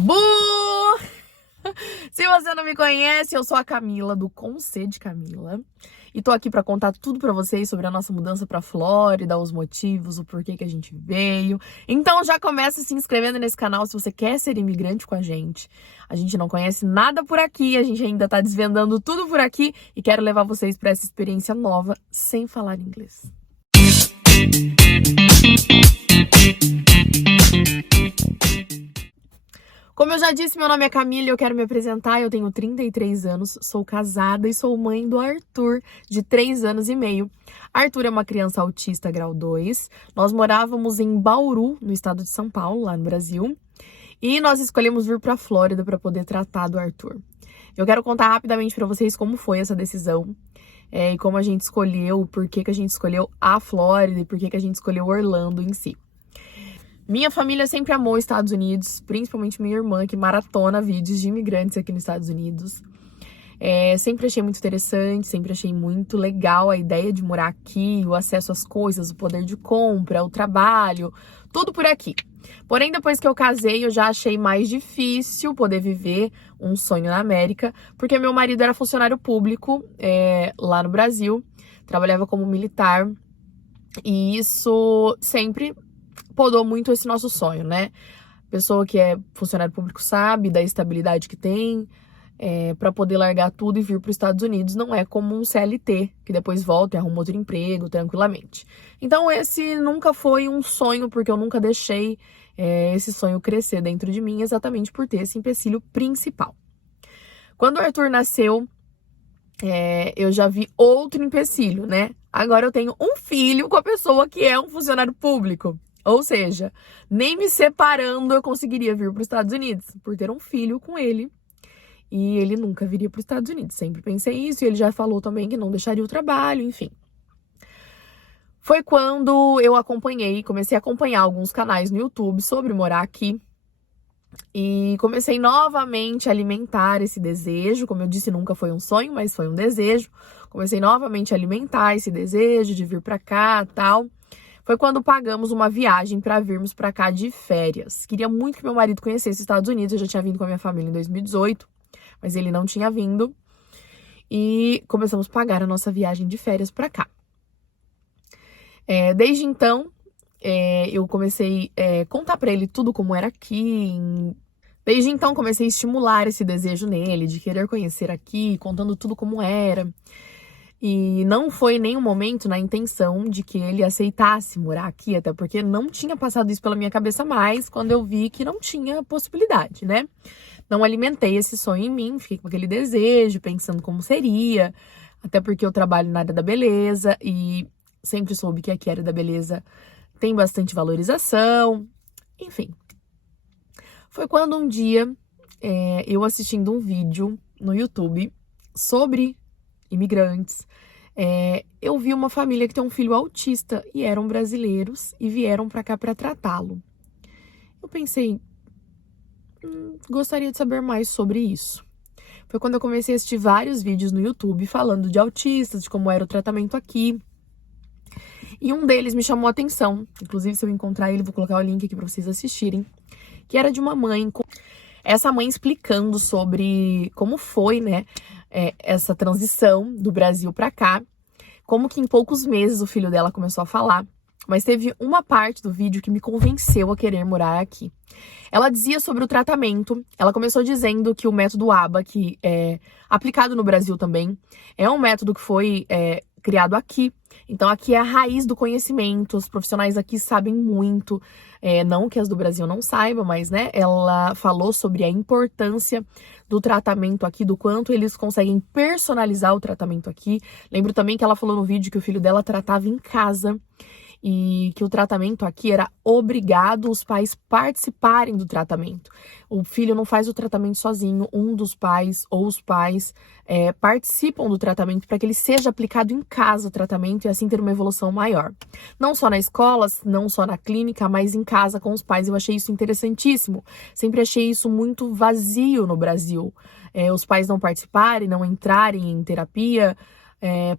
Bu! Se você não me conhece, eu sou a Camila, do Com C de Camila. E tô aqui pra contar tudo pra vocês sobre a nossa mudança pra Flórida, os motivos, o porquê que a gente veio. Então já começa se inscrevendo nesse canal se você quer ser imigrante com a gente. A gente não conhece nada por aqui, a gente ainda tá desvendando tudo por aqui e quero levar vocês pra essa experiência nova sem falar inglês. Como eu já disse, meu nome é Camila e eu quero me apresentar. Eu tenho 33 anos, sou casada e sou mãe do Arthur, de 3 anos e meio. Arthur é uma criança autista grau 2. Nós morávamos em Bauru, no estado de São Paulo, lá no Brasil. E nós escolhemos vir para a Flórida para poder tratar do Arthur. Eu quero contar rapidamente para vocês como foi essa decisão. E como a gente escolheu, por que a gente escolheu a Flórida e por que a gente escolheu Orlando em si. Minha família sempre amou os Estados Unidos, principalmente minha irmã, que maratona vídeos de imigrantes aqui nos Estados Unidos. Sempre achei muito interessante, sempre achei muito legal a ideia de morar aqui, o acesso às coisas, o poder de compra, o trabalho, tudo por aqui. Porém, depois que eu casei, eu já achei mais difícil poder viver um sonho na América, porque meu marido era funcionário público lá no Brasil, trabalhava como militar, e isso sempre podou muito esse nosso sonho, né? Pessoa que é funcionário público sabe da estabilidade que tem, para poder largar tudo e vir para os Estados Unidos. Não é como um CLT, que depois volta e arruma outro emprego tranquilamente. Então esse nunca foi um sonho, porque eu nunca deixei esse sonho crescer dentro de mim, exatamente por ter esse empecilho principal. Quando o Arthur nasceu, eu já vi outro empecilho, né? Agora eu tenho um filho com a pessoa que é um funcionário público. Ou seja, nem me separando eu conseguiria vir para os Estados Unidos, por ter um filho com ele. E ele nunca viria para os Estados Unidos. Sempre pensei isso, e ele já falou também que não deixaria o trabalho, enfim. Foi quando eu comecei a acompanhar alguns canais no YouTube sobre morar aqui. E comecei novamente a alimentar esse desejo. Como eu disse, nunca foi um sonho, mas foi um desejo. Comecei novamente a alimentar esse desejo de vir para cá, tal. Foi quando pagamos uma viagem para virmos para cá de férias. Queria muito que meu marido conhecesse os Estados Unidos. Eu já tinha vindo com a minha família em 2018, mas ele não tinha vindo. E começamos a pagar a nossa viagem de férias para cá. Desde então, eu comecei a contar para ele tudo como era aqui. Desde então, comecei a estimular esse desejo nele, de querer conhecer aqui, contando tudo como era. E não foi em nenhum momento na intenção de que ele aceitasse morar aqui, até porque não tinha passado isso pela minha cabeça mais quando eu vi que não tinha possibilidade, né? Não alimentei esse sonho em mim, fiquei com aquele desejo, pensando como seria, até porque eu trabalho na área da beleza e sempre soube que aqui a área da beleza tem bastante valorização, enfim. Foi quando um dia, eu assistindo um vídeo no YouTube sobre imigrantes, eu vi uma família que tem um filho autista e eram brasileiros e vieram para cá para tratá-lo. Eu pensei, gostaria de saber mais sobre isso. Foi quando eu comecei a assistir vários vídeos no YouTube falando de autistas, de como era o tratamento aqui. E um deles me chamou a atenção. Inclusive, se eu encontrar ele, vou colocar o link aqui para vocês assistirem. Que era de uma mãe, essa mãe explicando sobre como foi, né, essa transição do Brasil para cá, como que em poucos meses o filho dela começou a falar. Mas teve uma parte do vídeo que me convenceu a querer morar aqui. Ela dizia sobre o tratamento. Ela começou dizendo que o método ABA, que é aplicado no Brasil também, é um método que foi criado aqui. Então aqui é a raiz do conhecimento, os profissionais aqui sabem muito, não que as do Brasil não saibam, mas né, ela falou sobre a importância do tratamento aqui, do quanto eles conseguem personalizar o tratamento aqui. Lembro também que ela falou no vídeo que o filho dela tratava em casa e que o tratamento aqui era obrigado os pais participarem do tratamento. O filho não faz o tratamento sozinho, um dos pais ou os pais participam do tratamento para que ele seja aplicado em casa o tratamento e assim ter uma evolução maior. Não só na escola, não só na clínica, mas em casa com os pais. Eu achei isso interessantíssimo. Sempre achei isso muito vazio no Brasil. Os pais não participarem, não entrarem em terapia,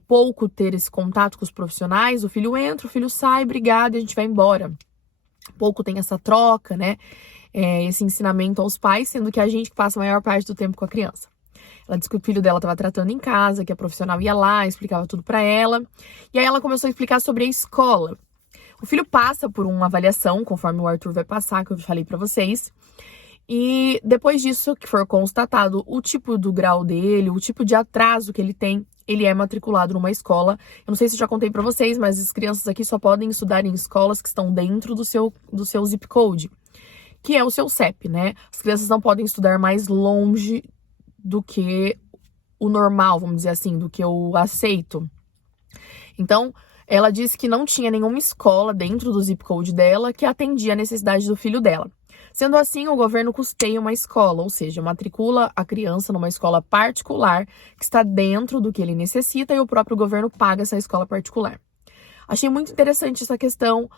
pouco ter esse contato com os profissionais, o filho entra, o filho sai, obrigado, e a gente vai embora. pouco tem essa troca, né? Esse ensinamento aos pais, sendo que a gente que passa a maior parte do tempo com a criança. Ela disse que o filho dela estava tratando em casa, que a profissional ia lá, explicava tudo para ela. E aí ela começou a explicar sobre a escola. O filho passa por uma avaliação, conforme o Arthur vai passar, que eu falei para vocês. E depois disso, que for constatado o tipo do grau dele, o tipo de atraso que ele é matriculado numa escola. Eu não sei se eu já contei para vocês, mas as crianças aqui só podem estudar em escolas que estão dentro do seu zip code, que é o seu CEP, né? As crianças não podem estudar mais longe do que o normal, vamos dizer assim, do que o aceito. Então, ela disse que não tinha nenhuma escola dentro do zip code dela que atendia a necessidade do filho dela. Sendo assim, o governo custeia uma escola, ou seja, matricula a criança numa escola particular que está dentro do que ele necessita e o próprio governo paga essa escola particular. Achei muito interessante essa questão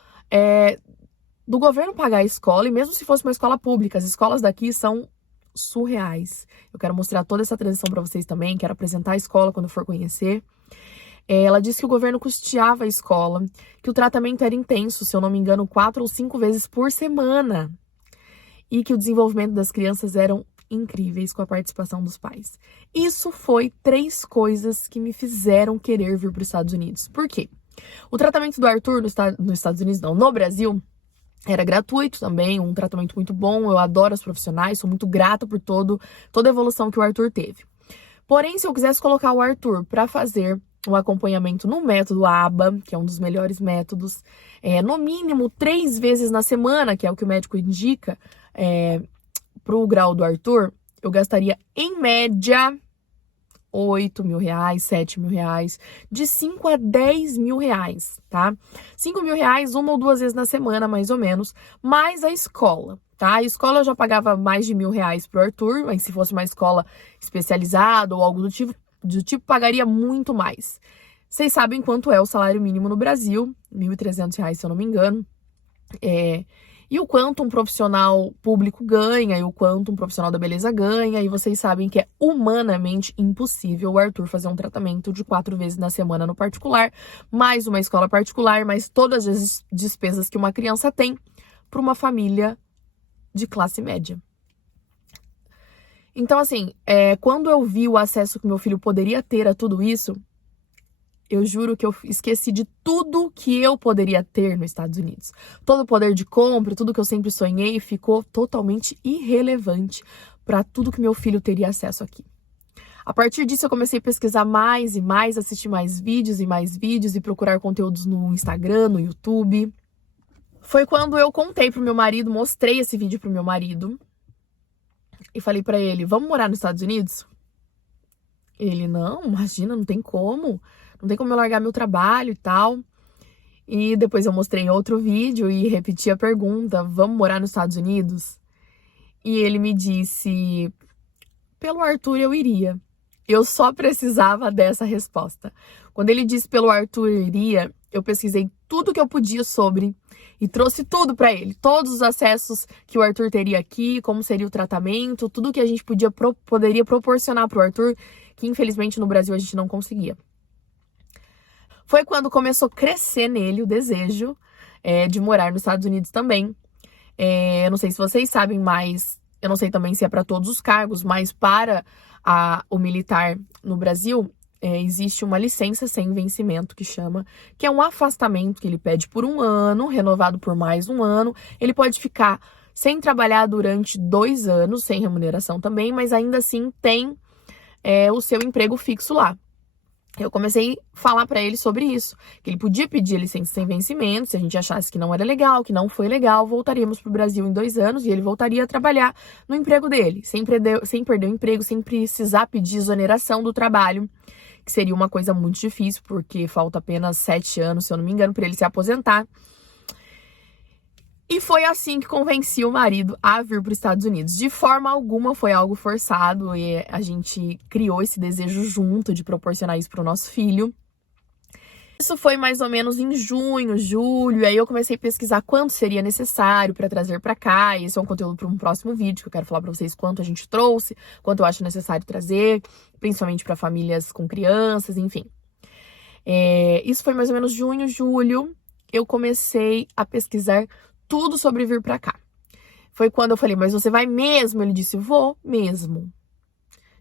do governo pagar a escola, e mesmo se fosse uma escola pública, as escolas daqui são surreais. Eu quero mostrar toda essa transição para vocês também, quero apresentar a escola quando for conhecer. Ela disse que o governo custeava a escola, que o tratamento era intenso, se eu não me engano, 4 ou 5 vezes por semana, e que o desenvolvimento das crianças eram incríveis com a participação dos pais. Isso foi 3 coisas que me fizeram querer vir para os Estados Unidos. Por quê? O tratamento do Arthur nos Estados Unidos, não, no Brasil, era gratuito também, um tratamento muito bom. Eu adoro os profissionais, sou muito grata por toda a evolução que o Arthur teve. Porém, se eu quisesse colocar o Arthur para fazer um acompanhamento no método ABA, que é um dos melhores métodos, no mínimo 3 vezes na semana, que é o que o médico indica, para o grau do Arthur, eu gastaria em média R$8.000, R$7.000, de 5 a 10 mil reais, tá? 5 mil reais 1 ou 2 vezes na semana, mais ou menos, mais a escola, tá? A escola eu já pagava mais de R$1.000 pro Arthur, mas se fosse uma escola especializada ou algo do tipo, pagaria muito mais. Vocês sabem quanto é o salário mínimo no Brasil, R$1.300, se eu não me engano. E o quanto um profissional público ganha, e o quanto um profissional da beleza ganha, e vocês sabem que é humanamente impossível o Arthur fazer um tratamento de 4 vezes na semana no particular, mais uma escola particular, mais todas as despesas que uma criança tem para uma família de classe média. Então, assim, quando eu vi o acesso que meu filho poderia ter a tudo isso, eu juro que eu esqueci de tudo que eu poderia ter nos Estados Unidos. Todo o poder de compra, tudo que eu sempre sonhei, ficou totalmente irrelevante para tudo que meu filho teria acesso aqui. A partir disso, eu comecei a pesquisar mais e mais, assistir mais vídeos e procurar conteúdos no Instagram, no YouTube. Foi quando eu contei pro meu marido, mostrei esse vídeo pro meu marido e falei pra ele: vamos morar nos Estados Unidos? Ele: não, imagina, não tem como eu largar meu trabalho e tal. E depois eu mostrei outro vídeo e repeti a pergunta: vamos morar nos Estados Unidos? E ele me disse: pelo Arthur eu iria. Eu só precisava dessa resposta. Quando ele disse pelo Arthur eu iria, eu pesquisei tudo que eu podia sobre e trouxe tudo para ele. Todos os acessos que o Arthur teria aqui, como seria o tratamento, tudo que a gente poderia proporcionar para o Arthur, que infelizmente no Brasil a gente não conseguia. Foi quando começou a crescer nele o desejo de morar nos Estados Unidos também. Eu não sei se vocês sabem, mas eu não sei também se é para todos os cargos, mas para o militar no Brasil, existe uma licença sem vencimento que é um afastamento que ele pede por 1 ano, renovado por mais 1 ano. Ele pode ficar sem trabalhar durante 2 anos, sem remuneração também, mas ainda assim tem o seu emprego fixo lá. Eu comecei a falar para ele sobre isso, que ele podia pedir licença sem vencimento, se a gente achasse que não era legal, que não foi legal, voltaríamos para o Brasil em 2 anos e ele voltaria a trabalhar no emprego dele, sem perder o emprego, sem precisar pedir exoneração do trabalho, que seria uma coisa muito difícil, porque falta apenas 7 anos, se eu não me engano, para ele se aposentar. E foi assim que convenci o marido a vir para os Estados Unidos. De forma alguma foi algo forçado e a gente criou esse desejo junto de proporcionar isso para o nosso filho. Isso foi mais ou menos em junho, julho, e aí eu comecei a pesquisar quanto seria necessário para trazer para cá. E esse é um conteúdo para um próximo vídeo, que eu quero falar para vocês quanto a gente trouxe, quanto eu acho necessário trazer, principalmente para famílias com crianças, enfim. Isso foi mais ou menos junho, julho. Eu comecei a pesquisar tudo sobre vir pra cá. Foi quando eu falei, mas você vai mesmo? Ele disse, vou mesmo.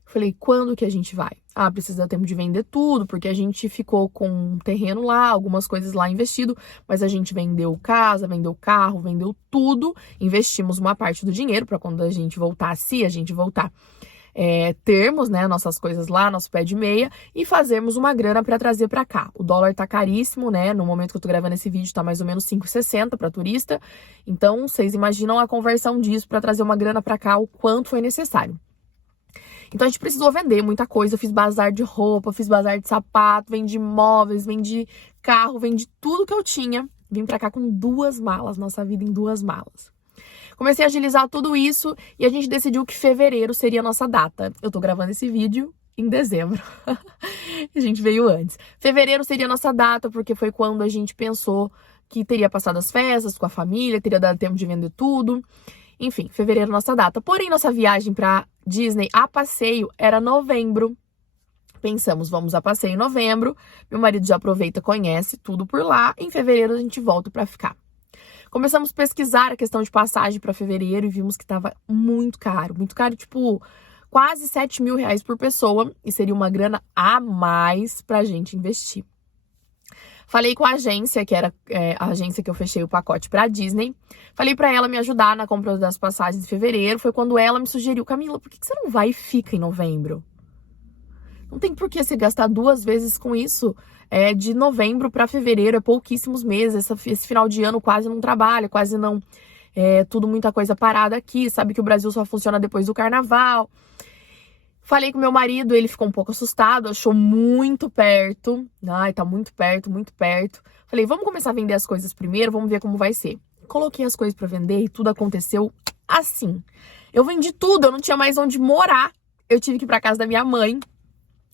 Falei, quando que a gente vai? Ah, precisa tempo de vender tudo, porque a gente ficou com um terreno lá, algumas coisas lá investido, mas a gente vendeu casa, vendeu carro, vendeu tudo, investimos uma parte do dinheiro para quando a gente voltar, se a gente voltar, termos, né, nossas coisas lá, nosso pé de meia e fazermos uma grana para trazer para cá. O dólar tá caríssimo, né? No momento que eu tô gravando esse vídeo tá mais ou menos 5,60 para turista. Então, vocês imaginam a conversão disso para trazer uma grana para cá, o quanto foi necessário. Então a gente precisou vender muita coisa, eu fiz bazar de roupa, fiz bazar de sapato, vendi móveis, vendi carro, vendi tudo que eu tinha. Vim pra cá com 2 malas, nossa vida em 2 malas. Comecei a agilizar tudo isso e a gente decidiu que fevereiro seria a nossa data. Eu tô gravando esse vídeo em dezembro. A gente veio antes. Fevereiro seria a nossa data, porque foi quando a gente pensou que teria passado as festas com a família, teria dado tempo de vender tudo. Enfim, fevereiro é nossa data. Porém, nossa viagem pra Disney a passeio era novembro. Pensamos, vamos a passeio em novembro. Meu marido já aproveita, conhece tudo por lá. Em fevereiro a gente volta pra ficar. Começamos a pesquisar a questão de passagem pra fevereiro e vimos que tava muito caro, tipo, quase 7 mil reais por pessoa. E seria uma grana a mais pra gente investir. Falei com a agência, que era a agência que eu fechei o pacote pra Disney. Falei pra ela me ajudar na compra das passagens de fevereiro. Foi quando ela me sugeriu, Camila, por que você não vai e fica em novembro? Não tem por que você gastar 2 vezes com isso. De novembro pra fevereiro, é pouquíssimos meses. Esse final de ano quase não trabalha, quase não... tudo muita coisa parada aqui. Sabe que o Brasil só funciona depois do carnaval. Falei com meu marido, ele ficou um pouco assustado, achou muito perto. Ai, tá muito perto, muito perto. Falei, vamos começar a vender as coisas primeiro, vamos ver como vai ser. Coloquei as coisas pra vender e tudo aconteceu assim. Eu vendi tudo, eu não tinha mais onde morar. Eu tive que ir pra casa da minha mãe,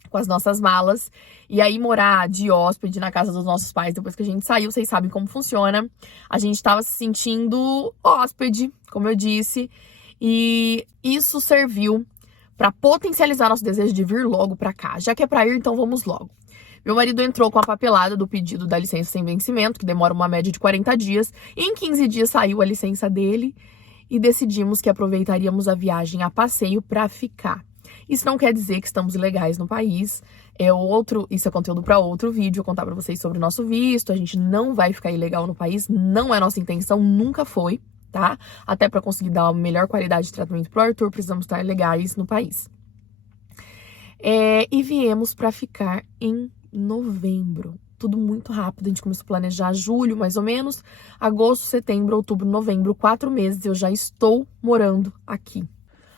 com as nossas malas. E aí morar de hóspede na casa dos nossos pais, depois que a gente saiu, vocês sabem como funciona. A gente tava se sentindo hóspede, como eu disse. E isso serviu para potencializar nosso desejo de vir logo para cá. Já que é para ir, então vamos logo. Meu marido entrou com a papelada do pedido da licença sem vencimento, que demora uma média de 40 dias. E em 15 dias saiu a licença dele e decidimos que aproveitaríamos a viagem a passeio para ficar. Isso não quer dizer que estamos ilegais no país. Isso é conteúdo para outro vídeo, eu contar para vocês sobre o nosso visto. A gente não vai ficar ilegal no país, não é nossa intenção, nunca foi. Tá? Até para conseguir dar uma melhor qualidade de tratamento pro Arthur, precisamos estar legais no país. E viemos para ficar em novembro. Tudo muito rápido, a gente começou a planejar julho, mais ou menos, agosto, setembro, outubro, novembro, 4 meses, eu já estou morando aqui.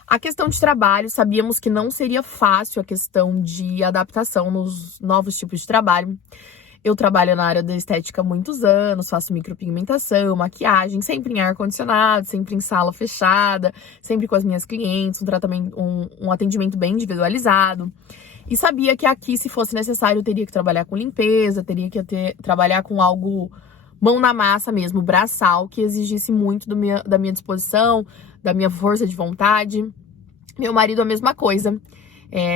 A questão de trabalho, sabíamos que não seria fácil a questão de adaptação nos novos tipos de trabalho. Eu trabalho na área da estética há muitos anos, faço micropigmentação, maquiagem, sempre em ar-condicionado, sempre em sala fechada, sempre com as minhas clientes, um atendimento bem individualizado. E sabia que aqui, se fosse necessário, eu teria que trabalhar com limpeza, teria que trabalhar com algo mão na massa mesmo, braçal, que exigisse muito da minha disposição, da minha força de vontade. Meu marido a mesma coisa.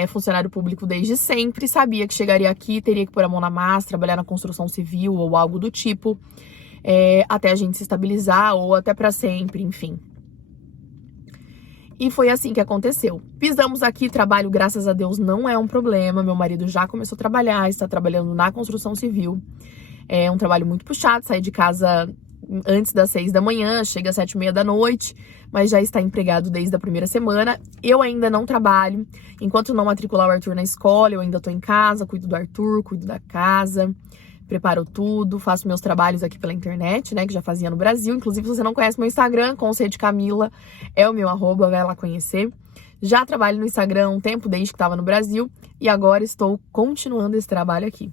Funcionário público desde sempre, sabia que chegaria aqui, teria que pôr a mão na massa, trabalhar na construção civil ou algo do tipo, até a gente se estabilizar ou até para sempre, enfim. E foi assim que aconteceu. Pisamos aqui, trabalho, graças a Deus, não é um problema. Meu marido já começou a trabalhar, está trabalhando na construção civil. É um trabalho muito puxado, sai de casa antes das 6 da manhã, chega às 7h30 da noite, mas já está empregado desde a primeira semana. Eu ainda não trabalho. Enquanto não matricular o Arthur na escola, eu ainda tô em casa, cuido do Arthur, cuido da casa, preparo tudo, faço meus trabalhos aqui pela internet, né, que já fazia no Brasil. Inclusive, se você não conhece meu Instagram, Conceito Camila, é o meu @, vai lá conhecer. Já trabalho no Instagram há um tempo, desde que estava no Brasil, e agora estou continuando esse trabalho aqui.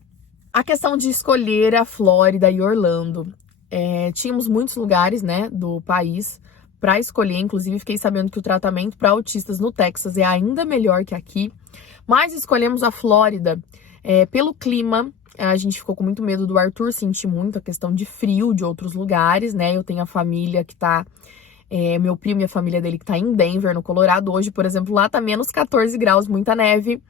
A questão de escolher a Flórida e Orlando. Tínhamos muitos lugares, né, do país para escolher, inclusive fiquei sabendo que o tratamento para autistas no Texas é ainda melhor que aqui, mas escolhemos a Flórida pelo clima. A gente ficou com muito medo do Arthur sentir muito a questão de frio de outros lugares, né, eu tenho a família que tá, meu primo e a família dele que tá em Denver, no Colorado. Hoje, por exemplo, lá tá menos 14 graus, muita neve.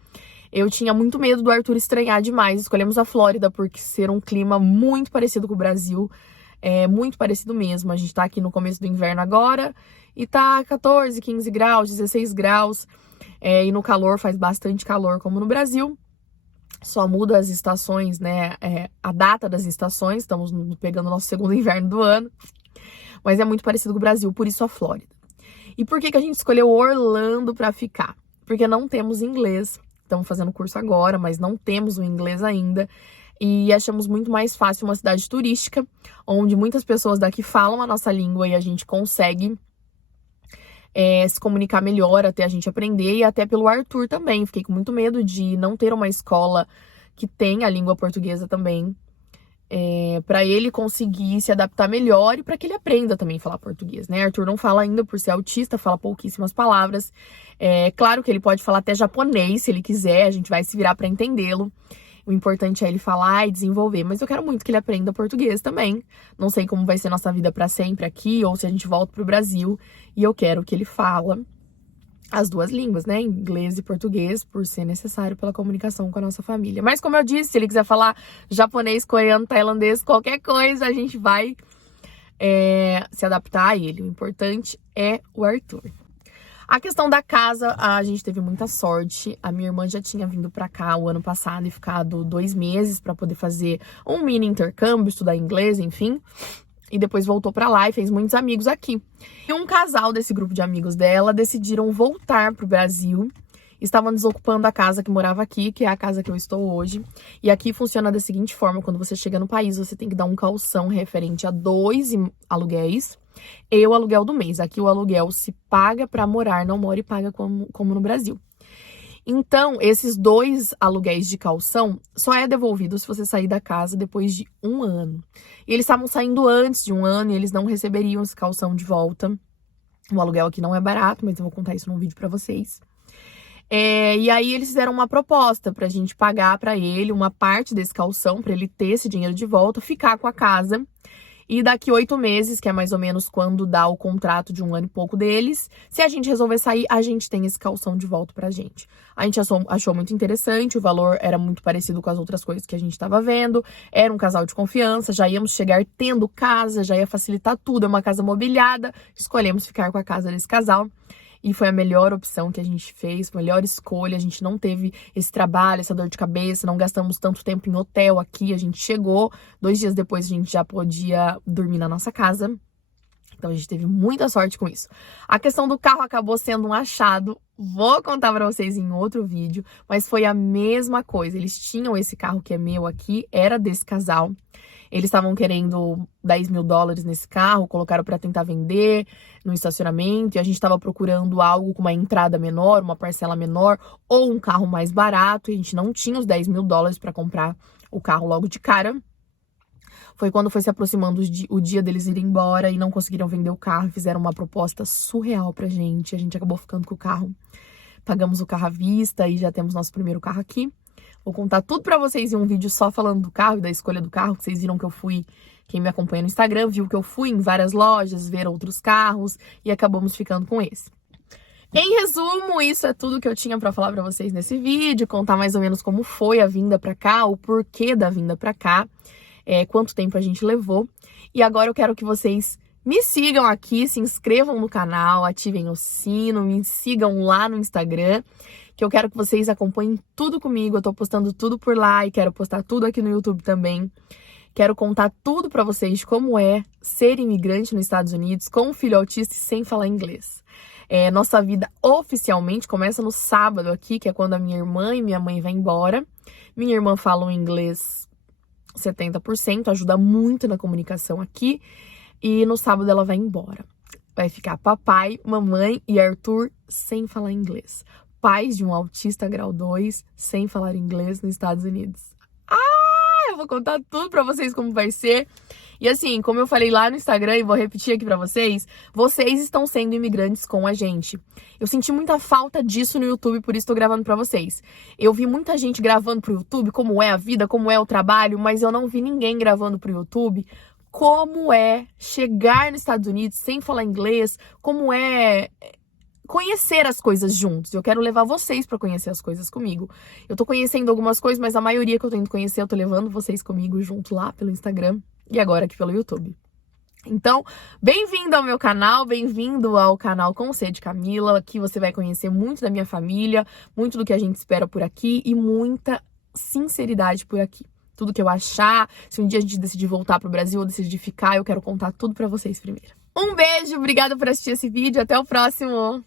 Eu tinha muito medo do Arthur estranhar demais, escolhemos a Flórida por ser um clima muito parecido com o Brasil. É muito parecido mesmo. A gente tá aqui no começo do inverno agora e tá 14, 15 graus, 16 graus. E no calor faz bastante calor, como no Brasil. Só muda as estações, né? A data das estações. Estamos pegando o nosso segundo inverno do ano. Mas é muito parecido com o Brasil, por isso a Flórida. E por que a gente escolheu Orlando pra ficar? Porque não temos inglês. Estamos fazendo curso agora, mas não temos o inglês ainda. E achamos muito mais fácil uma cidade turística, onde muitas pessoas daqui falam a nossa língua e a gente consegue se comunicar melhor até a gente aprender. E até pelo Arthur também. Fiquei com muito medo de não ter uma escola que tenha a língua portuguesa também. Para ele conseguir se adaptar melhor e para que ele aprenda também a falar português, né? Arthur não fala ainda por ser autista, fala pouquíssimas palavras. Claro que ele pode falar até japonês, se ele quiser, a gente vai se virar para entendê-lo. O importante é ele falar e desenvolver, mas eu quero muito que ele aprenda português também. Não sei como vai ser nossa vida para sempre aqui, ou se a gente volta pro Brasil, e eu quero que ele fala as duas línguas, né? Inglês e português, por ser necessário pela comunicação com a nossa família. Mas como eu disse, se ele quiser falar japonês, coreano, tailandês, qualquer coisa, a gente vai se adaptar a ele. O importante é o Arthur. A questão da casa, a gente teve muita sorte. A minha irmã já tinha vindo pra cá o ano passado e ficado 2 meses pra poder fazer um mini intercâmbio, estudar inglês, enfim. E depois voltou pra lá e fez muitos amigos aqui. E um casal desse grupo de amigos dela decidiram voltar pro Brasil. Estavam desocupando a casa que morava aqui, que é a casa que eu estou hoje. E aqui funciona da seguinte forma: quando você chega no país, você tem que dar um calção referente a 2 aluguéis e o aluguel do mês. Aqui o aluguel se paga pra morar, não mora e paga como no Brasil. Então, esses 2 aluguéis de calção só é devolvido se você sair da casa depois de 1 ano. E eles estavam saindo antes de 1 ano e eles não receberiam esse calção de volta. O aluguel aqui não é barato, mas eu vou contar isso num vídeo pra vocês. E aí eles fizeram uma proposta pra gente pagar pra ele uma parte desse calção, pra ele ter esse dinheiro de volta, ficar com a casa. E daqui 8 meses, que é mais ou menos quando dá o contrato de 1 ano e pouco deles, se a gente resolver sair, a gente tem esse calção de volta pra gente. A gente achou muito interessante, o valor era muito parecido com as outras coisas que a gente tava vendo. Era um casal de confiança, já íamos chegar tendo casa, já ia facilitar tudo, é uma casa mobiliada. Escolhemos ficar com a casa desse casal. E foi a melhor opção que a gente fez, a melhor escolha. A gente não teve esse trabalho, essa dor de cabeça, não gastamos tanto tempo em hotel aqui. A gente chegou, 2 dias depois a gente já podia dormir na nossa casa. Então a gente teve muita sorte com isso. A questão do carro acabou sendo um achado. Vou contar pra vocês em outro vídeo, mas foi a mesma coisa. Eles tinham esse carro que é meu aqui, era desse casal. Eles estavam querendo $10 mil nesse carro, colocaram para tentar vender no estacionamento. E a gente estava procurando algo com uma entrada menor, uma parcela menor, ou um carro mais barato. E a gente não tinha os $10 mil para comprar o carro logo de cara. Foi quando foi se aproximando o dia deles irem embora e não conseguiram vender o carro. Fizeram uma proposta surreal pra gente. A gente acabou ficando com o carro. Pagamos o carro à vista e já temos nosso primeiro carro aqui. Vou contar tudo pra vocês em um vídeo só falando do carro e da escolha do carro. Vocês viram que eu fui, quem me acompanha no Instagram, viu que eu fui em várias lojas ver outros carros e acabamos ficando com esse. Em resumo, isso é tudo que eu tinha pra falar pra vocês nesse vídeo. Contar mais ou menos como foi a vinda pra cá, o porquê da vinda pra cá, quanto tempo a gente levou. E agora eu quero que vocês me sigam aqui, se inscrevam no canal, ativem o sino, me sigam lá no Instagram, que eu quero que vocês acompanhem tudo comigo. Eu tô postando tudo por lá e quero postar tudo aqui no YouTube também. Quero contar tudo pra vocês de como é ser imigrante nos Estados Unidos com um filho autista e sem falar inglês. Nossa vida oficialmente começa no sábado aqui, que é quando a minha irmã e minha mãe vão embora. Minha irmã fala um inglês 70%, ajuda muito na comunicação aqui. E no sábado ela vai embora. Vai ficar papai, mamãe e Arthur sem falar inglês. Pais de um autista grau 2 sem falar inglês nos Estados Unidos. Eu vou contar tudo pra vocês como vai ser. E assim, como eu falei lá no Instagram e vou repetir aqui pra vocês estão sendo imigrantes com a gente. Eu senti muita falta disso no YouTube, por isso tô gravando pra vocês. Eu vi muita gente gravando pro YouTube como é a vida, como é o trabalho, mas eu não vi ninguém gravando pro YouTube como é chegar nos Estados Unidos sem falar inglês, como é conhecer as coisas juntos. Eu quero levar vocês pra conhecer as coisas comigo. Eu tô conhecendo algumas coisas, mas a maioria que eu tô indo conhecer, eu tô levando vocês comigo junto lá pelo Instagram e agora aqui pelo YouTube. Então, bem-vindo ao meu canal, bem-vindo ao canal Com C de Camila. Aqui você vai conhecer muito da minha família, muito do que a gente espera por aqui e muita sinceridade por aqui. Tudo que eu achar, se um dia a gente decidir voltar pro Brasil ou decidir ficar, eu quero contar tudo pra vocês primeiro. Um beijo, obrigada por assistir esse vídeo, até o próximo!